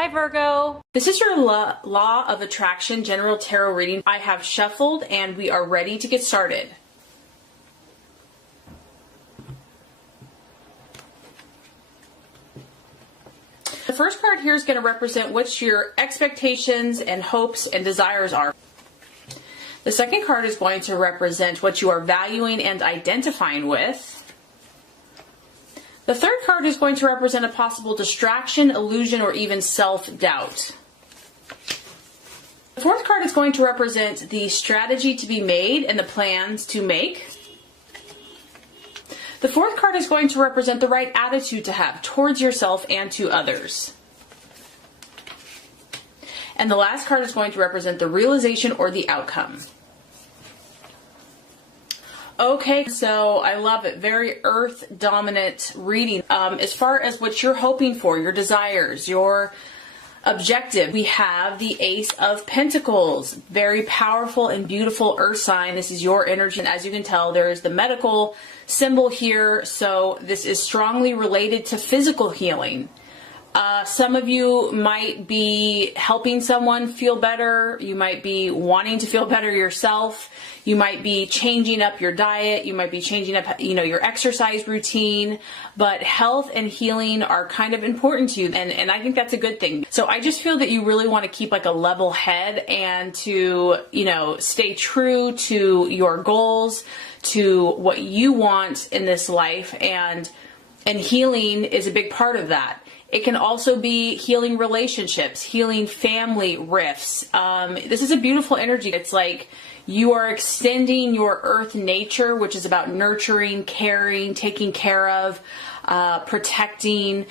Hi Virgo! This is your Law of Attraction General Tarot reading. I have shuffled and we are ready to get started. The first card here is going to represent what your expectations and hopes and desires are. The second card is going to represent what you are valuing and identifying with. The third card is going to represent a possible distraction, illusion, or even self-doubt. The fourth card is going to represent the strategy to be made and the plans to make. The fourth card is going to represent the right attitude to have towards yourself and to others. And the last card is going to represent the realization or the outcome. Okay, so I love it. Very earth dominant reading. As far as what you're hoping for, your desires, your objective, we have the Ace of Pentacles. Very powerful and beautiful earth sign. This is your energy. And as you can tell, there is the medical symbol here. So this is strongly related to physical healing. Some of you might be helping someone feel better. You might be wanting to feel better yourself. You might be changing up your diet. You might be changing up, your exercise routine. But health and healing are kind of important to you. And I think that's a good thing. So I just feel that you really want to keep like a level head and to, stay true to your goals, to what you want in this life. And healing is a big part of that. It can also be healing relationships, healing family rifts. This is a beautiful energy. It's like you are extending your earth nature, which is about nurturing, caring, taking care of, protecting,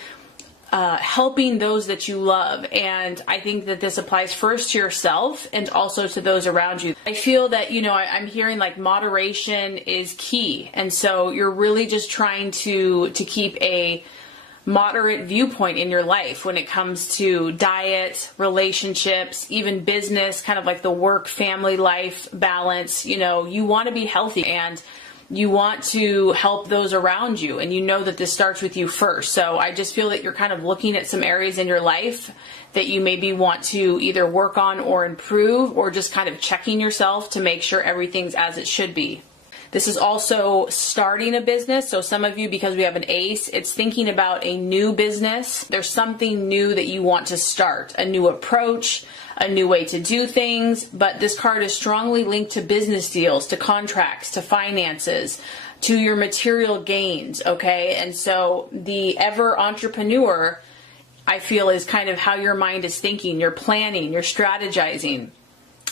helping those that you love. And I think that this applies first to yourself and also to those around you. I feel that, I'm hearing like moderation is key. And so you're really just trying to keep a moderate viewpoint in your life when it comes to diet, relationships, even business, kind of like the work family life balance. You want to be healthy and you want to help those around you, and you know that this starts with you first. So I just feel that you're kind of looking at some areas in your life that you maybe want to either work on or improve, or just kind of checking yourself to make sure everything's as it should be. This is also starting a business. So some of you, because we have an ace, it's thinking about a new business. There's something new that you want to start, a new approach, a new way to do things. But this card is strongly linked to business deals, to contracts, to finances, to your material gains. Okay. And so the ever entrepreneur, I feel, is kind of how your mind is thinking. You're planning, you're strategizing.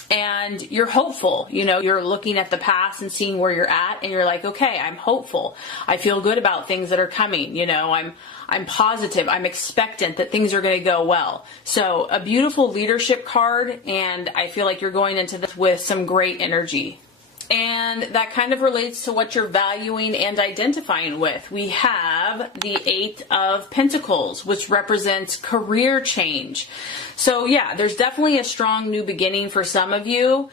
And you're hopeful, you're looking at the past and seeing where you're at, and you're like, okay, I'm hopeful. I feel good about things that are coming. I'm positive. I'm expectant that things are going to go well. So a beautiful leadership card, and I feel like you're going into this with some great energy. And that kind of relates to what you're valuing and identifying with. We have the Eight of Pentacles, which represents career change. So yeah, there's definitely a strong new beginning for some of you.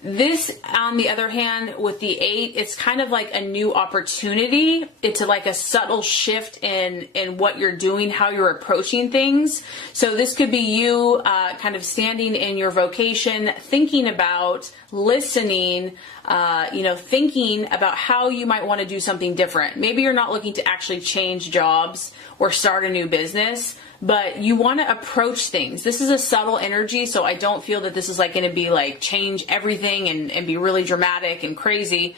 This, on the other hand, with the eight, it's kind of like a new opportunity. It's like a subtle shift in what you're doing, how you're approaching things. So this could be you kind of standing in your vocation, thinking about listening, thinking about how you might want to do something different. Maybe you're not looking to actually change jobs or start a new business, but you want to approach things. This is a subtle energy, so I don't feel that this is like going to be like change everything and be really dramatic and crazy.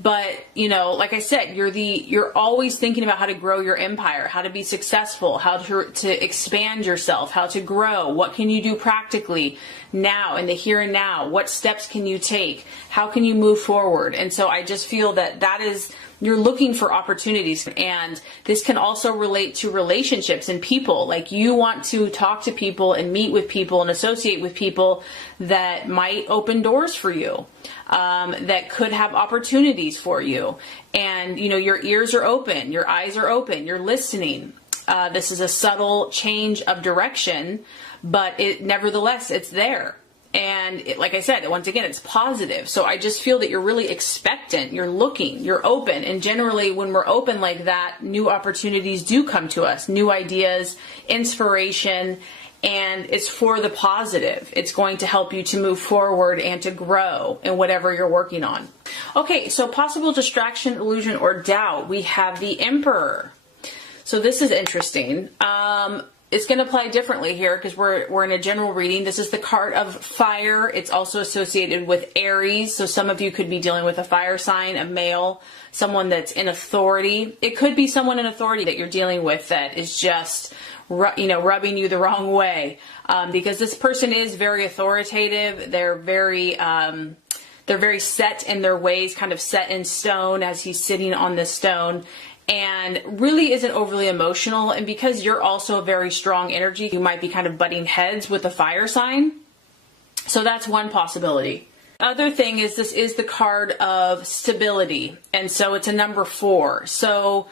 But, like I said, you're always thinking about how to grow your empire, how to be successful, how to expand yourself, how to grow. What can you do practically now, in the here and now? What steps can you take? How can you move forward? And so I just feel that is, you're looking for opportunities. And this can also relate to relationships and people. Like you want to talk to people and meet with people and associate with people that might open doors for you, that could have opportunities for you. And, your ears are open, your eyes are open, you're listening. This is a subtle change of direction, but nevertheless, it's there. And like I said, once again, it's positive. So I just feel that you're really expectant, you're looking, you're open. And generally when we're open like that, new opportunities do come to us, new ideas, inspiration. and it's for the positive. It's going to help you to move forward and to grow in whatever you're working on. Okay, so possible distraction, illusion, or doubt. We have the Emperor. So this is interesting. It's going to apply differently here because we're in a general reading. This is the card of fire. It's also associated with Aries. So some of you could be dealing with a fire sign, a male, someone that's in authority. It could be someone in authority that you're dealing with that is just, rubbing you the wrong way. Because this person is very authoritative. They're very set in their ways, kind of set in stone as he's sitting on this stone, and really isn't overly emotional. And because you're also a very strong energy, you might be kind of butting heads with the fire sign. So that's one possibility. Other thing is this is the card of stability. And so it's a number 4. So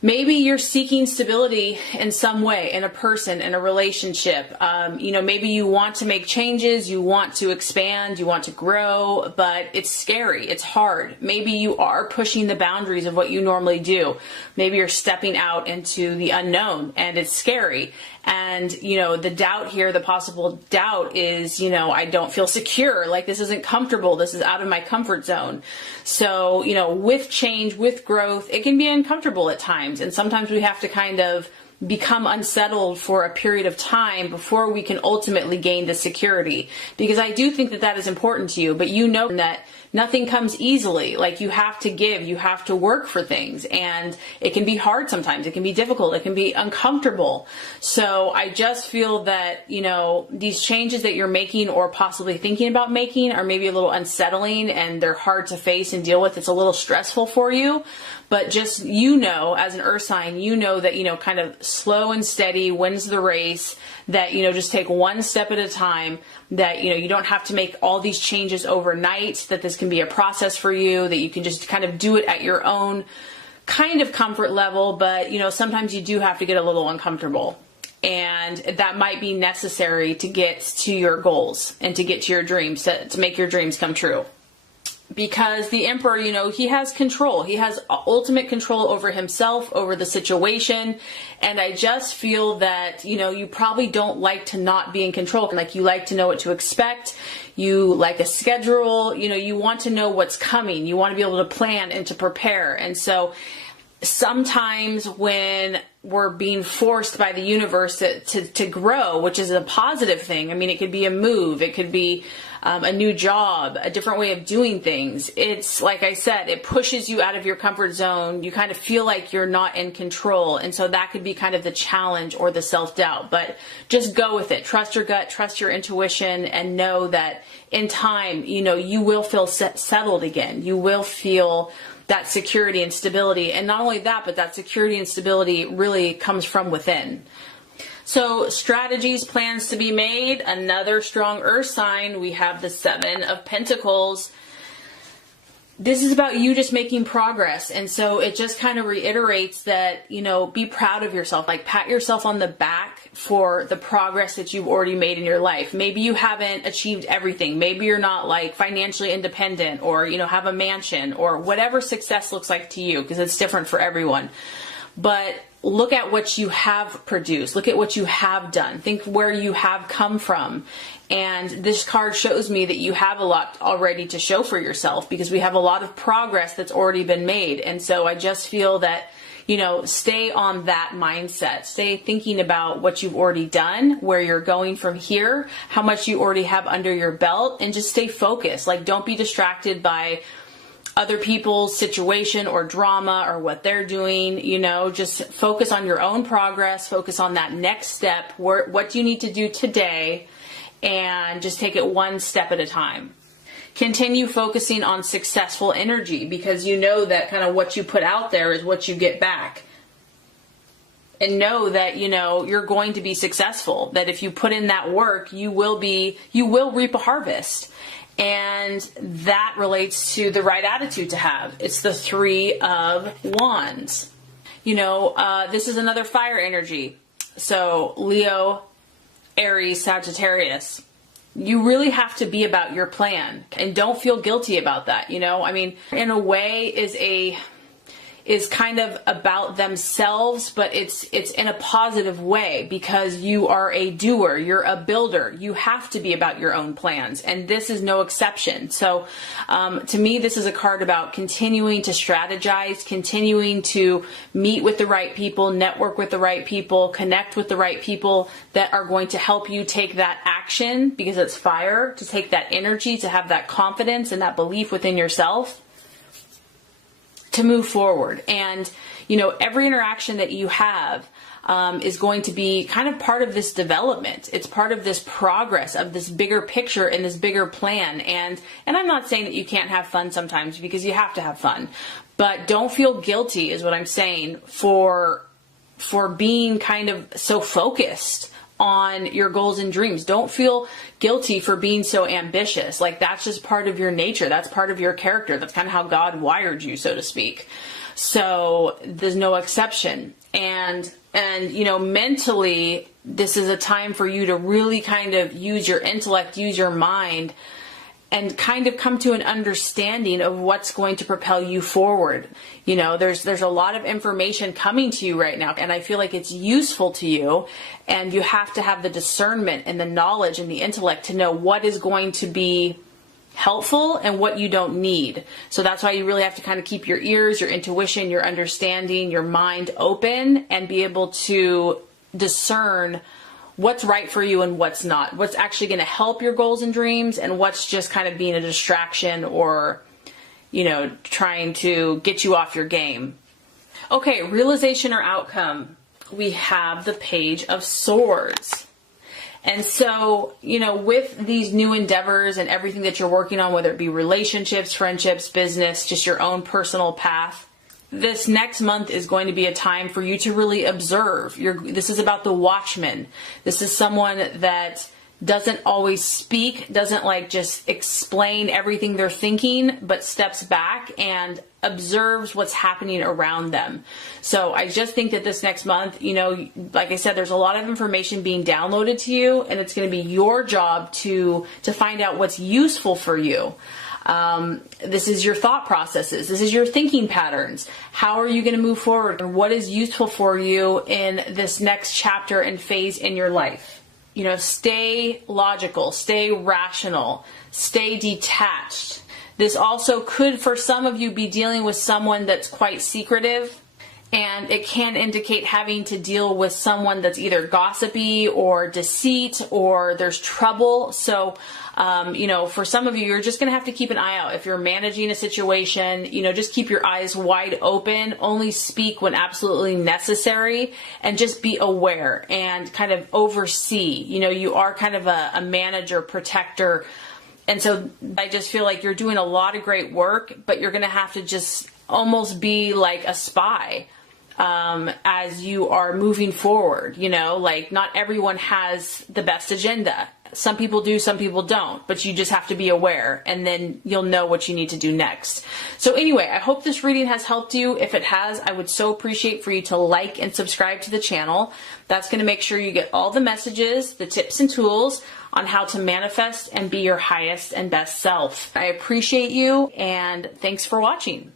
maybe you're seeking stability in some way, in a person, in a relationship. Maybe you want to make changes, you want to expand, you want to grow, but it's scary, it's hard. Maybe you are pushing the boundaries of what you normally do. Maybe you're stepping out into the unknown and it's scary. And, the doubt here, the possible doubt is, I don't feel secure. Like, this isn't comfortable. This is out of my comfort zone. So, with change, with growth, it can be uncomfortable at times. And sometimes we have to kind of become unsettled for a period of time before we can ultimately gain the security. Because I do think that that is important to you, but you know that nothing comes easily. Like, you have to give, you have to work for things, and it can be hard sometimes. It can be difficult. It can be uncomfortable. So I just feel that, these changes that you're making or possibly thinking about making are maybe a little unsettling and they're hard to face and deal with. It's a little stressful for you. But just, as an earth sign, that, kind of slow and steady wins the race, that, just take one step at a time, that, you don't have to make all these changes overnight, that this can be a process for you, that you can just kind of do it at your own kind of comfort level. But, sometimes you do have to get a little uncomfortable, and that might be necessary to get to your goals and to get to your dreams, to make your dreams come true. Because the Emperor, he has control. He has ultimate control over himself, over the situation. And I just feel that, you probably don't like to not be in control. Like, you like to know what to expect. You like a schedule. You want to know what's coming. You want to be able to plan and to prepare. And so sometimes when we're being forced by the universe to grow, which is a positive thing. I mean, it could be a move. It could be a new job, a different way of doing things. It's like I said, it pushes you out of your comfort zone. You kind of feel like you're not in control. And so that could be kind of the challenge or the self-doubt, but just go with it. Trust your gut, trust your intuition, and know that in time, you will feel settled again. You will feel that security and stability. And not only that, but that security and stability really comes from within. So strategies, plans to be made. Another strong earth sign. We have the 7 of Pentacles. This is about you just making progress. And so it just kind of reiterates that, be proud of yourself. Like, pat yourself on the back for the progress that you've already made in your life. Maybe you haven't achieved everything. Maybe you're not like financially independent, or, have a mansion, or whatever success looks like to you, because it's different for everyone. But look at what you have produced. Look at what you have done. Think where you have come from. And this card shows me that you have a lot already to show for yourself, because we have a lot of progress that's already been made. And so I just feel that, stay on that mindset. Stay thinking about what you've already done, where you're going from here, how much you already have under your belt, and just stay focused. Like, don't be distracted by other people's situation or drama or what they're doing. Just focus on your own progress, focus on that next step. What do you need to do today? And just take it one step at a time. Continue focusing on successful energy, because that kind of what you put out there is what you get back. And know that, you're going to be successful, that if you put in that work, you will reap a harvest. And that relates to the right attitude to have. It's the 3 of Wands. This is another fire energy. So Leo, Aries, Sagittarius. You really have to be about your plan, and don't feel guilty about that. In a way is kind of about themselves, but it's in a positive way because you are a doer, you're a builder. You have to be about your own plans, and this is no exception. So to me, this is a card about continuing to strategize, continuing to meet with the right people, network with the right people, connect with the right people that are going to help you take that action, because it's fire, to take that energy, to have that confidence and that belief within yourself to move forward. And, every interaction that you have is going to be kind of part of this development. It's part of this progress of this bigger picture and this bigger plan. And I'm not saying that you can't have fun sometimes, because you have to have fun, but don't feel guilty is what I'm saying for being kind of so focused on your goals and dreams. Don't feel guilty for being so ambitious. Like, that's just part of your nature. That's part of your character. That's kind of how God wired you, so to speak. So there's no exception. And mentally, this is a time for you to really kind of use your intellect, use your mind, and kind of come to an understanding of what's going to propel you forward. There's a lot of information coming to you right now, and I feel like it's useful to you, and you have to have the discernment and the knowledge and the intellect to know what is going to be helpful and what you don't need. So that's why you really have to kind of keep your ears, your intuition, your understanding, your mind open, and be able to discern what's right for you and what's not, what's actually going to help your goals and dreams, and what's just kind of being a distraction or, trying to get you off your game. Okay, realization or outcome. We have the Page of Swords. And so, with these new endeavors and everything that you're working on, whether it be relationships, friendships, business, just your own personal path, this next month is going to be a time for you to really observe. This is about the watchman. This is someone that doesn't always speak, doesn't just explain everything they're thinking, but steps back and observes what's happening around them. So I just think that this next month, like I said, there's a lot of information being downloaded to you, and it's going to be your job to find out what's useful for you. This is your thought processes. This is your thinking patterns. How are you going to move forward? And what is useful for you in this next chapter and phase in your life? Stay logical, stay rational, stay detached. This also could, for some of you, be dealing with someone that's quite secretive, and it can indicate having to deal with someone that's either gossipy or deceit, or there's trouble. So, for some of you, you're just going to have to keep an eye out. If you're managing a situation, just keep your eyes wide open, only speak when absolutely necessary, and just be aware and kind of oversee. You are kind of a manager, protector. And so I just feel like you're doing a lot of great work, but you're going to have to just almost be like a spy as you are moving forward. Not everyone has the best agenda. Some people do, some people don't, but you just have to be aware, and then you'll know what you need to do next. So anyway, I hope this reading has helped you. If it has, I would so appreciate for you to like and subscribe to the channel. That's going to make sure you get all the messages, the tips and tools on how to manifest and be your highest and best self. I appreciate you, and thanks for watching.